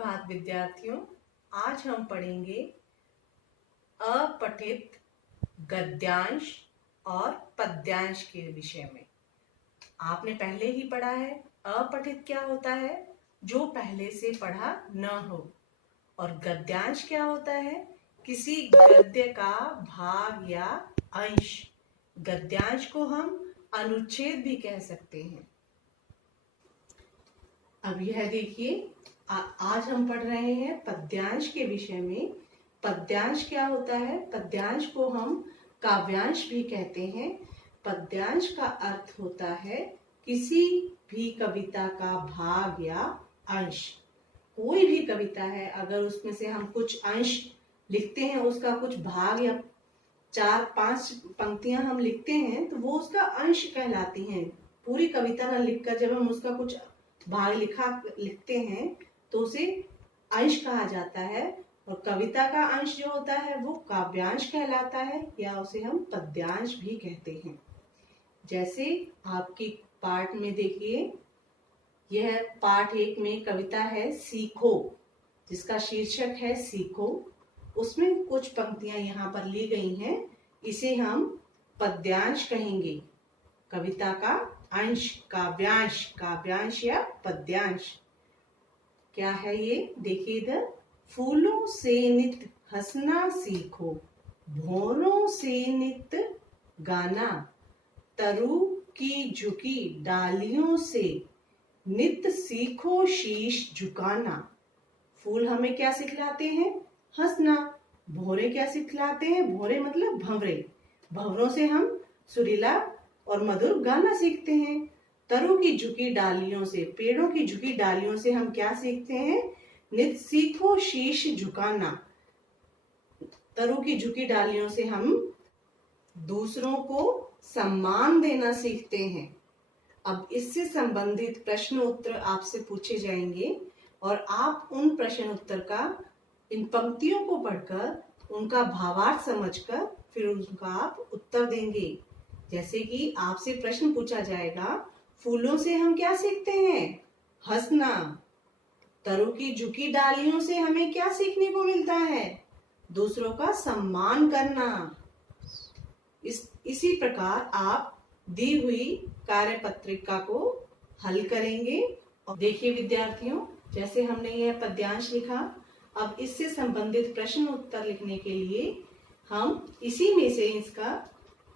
सुप्रभात विद्यार्थियों। आज हम पढ़ेंगे अपठित गद्यांश और पद्यांश के विषय में। आपने पहले ही पढ़ा है अपठित क्या होता है, जो पहले से पढ़ा न हो, और गद्यांश क्या होता है, किसी गद्य का भाग या अंश। गद्यांश को हम अनुच्छेद भी कह सकते हैं। अब यह देखिए, आज हम पढ़ रहे हैं पद्यांश के विषय में। पद्यांश क्या होता है? पद्यांश को हम काव्यांश भी कहते हैं। पद्यांश का अर्थ होता है किसी भी कविता का भाग या अंश। कोई भी कविता है, अगर उसमें से हम कुछ अंश लिखते हैं, उसका कुछ भाग या 4-5 पंक्तियां हम लिखते हैं, तो वो उसका अंश कहलाती हैं। पूरी कविता न लिखकर जब हम उसका कुछ भाग लिखते हैं तो उसे अंश कहा जाता है, और कविता का अंश जो होता है वो काव्यांश कहलाता है, या उसे हम पद्यांश भी कहते हैं। जैसे आपकी पाठ में देखिए, यह पाठ 1 में कविता है सीखो, जिसका शीर्षक है सीखो। उसमें कुछ पंक्तियां यहाँ पर ली गई हैं, इसे हम पद्यांश कहेंगे। कविता का अंश काव्यांश, काव्यांश या पद्यांश। क्या है ये? देखिए इधर, फूलों से नित हंसना सीखो, भौरों से नित गाना, तरु की झुकी डालियों से नित सीखो शीश झुकाना। फूल हमें क्या सिखलाते हैं? हंसना। भौरे क्या सिखलाते हैं? भौरे मतलब भंवरे। भंवरों से हम सुरीला और मधुर गाना सीखते हैं। तरु की झुकी डालियों से, पेड़ों की झुकी डालियों से हम क्या सीखते हैं? नित सीखो शीश झुकाना। तरु की झुकी डालियों से हम दूसरों को सम्मान देना सीखते हैं। अब इससे संबंधित प्रश्न उत्तर आपसे पूछे जाएंगे, और आप उन प्रश्न उत्तर का, इन पंक्तियों को पढ़कर उनका भावार्थ समझकर फिर उनका आप उत्तर देंगे। जैसे कि आपसे प्रश्न पूछा जाएगा, फूलों से हम क्या सीखते हैं? हंसना। तरु की झुकी डालियों से हमें क्या सीखने को मिलता है? दूसरों का सम्मान करना। इसी प्रकार आप दी हुई कार्यपत्रिका को हल करेंगे। और देखिए विद्यार्थियों, जैसे हमने यह पद्यांश लिखा, अब इससे संबंधित प्रश्न उत्तर लिखने के लिए हम इसी में से इसका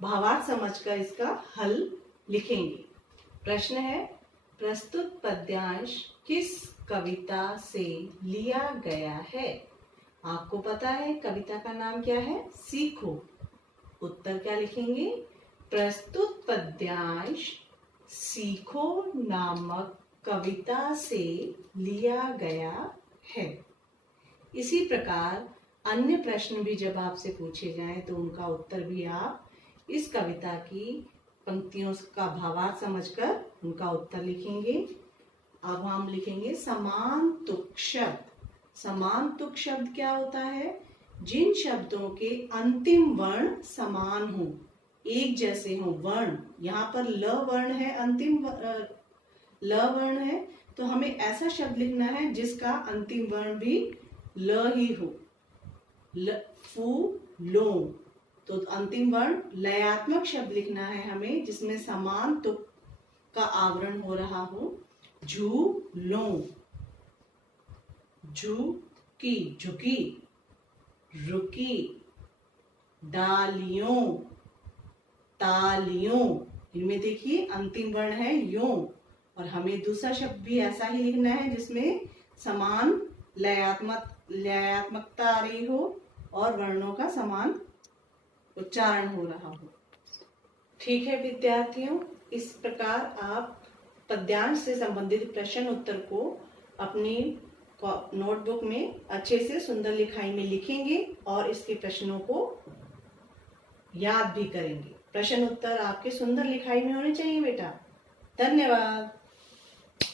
भावार्थ समझकर इसका हल लिखेंगे। प्रश्न है, प्रस्तुत पद्यांश किस कविता से लिया गया है? आपको पता है कविता का नाम क्या है? सीखो। उत्तर क्या लिखेंगे? प्रस्तुत पद्यांश सीखो नामक कविता से लिया गया है। इसी प्रकार अन्य प्रश्न भी जब आपसे पूछे जाएं तो उनका उत्तर भी आप इस कविता की पंक्तियों का भावार्थ समझकर उनका उत्तर लिखेंगे। अब हम लिखेंगे समान तुक शब्द। समान तुक शब्द क्या होता है? जिन शब्दों के अंतिम वर्ण समान हो, एक जैसे हो वर्ण। यहाँ पर ल वर्ण है, अंतिम ल वर्ण है, तो हमें ऐसा शब्द लिखना है जिसका अंतिम वर्ण भी ल ही हो। फू लो, तो अंतिम वर्ण लयात्मक शब्द लिखना है हमें, जिसमें समान तुक का आवरण हो रहा हो। झू लो, झू की झुकी, रुकी, डालियों, तालियों। इनमें देखिए अंतिम वर्ण है यो, और हमें दूसरा शब्द भी ऐसा ही लिखना है जिसमें समान लयात्मकता आ रही हो और वर्णों का समान उच्चारण हो रहा हो। ठीक है विद्यार्थियों, इस प्रकार आप पद्यांश से संबंधित प्रश्न उत्तर को अपनी नोटबुक में अच्छे से सुंदर लिखाई में लिखेंगे और इसके प्रश्नों को याद भी करेंगे। प्रश्न उत्तर आपके सुंदर लिखाई में होने चाहिए बेटा। धन्यवाद।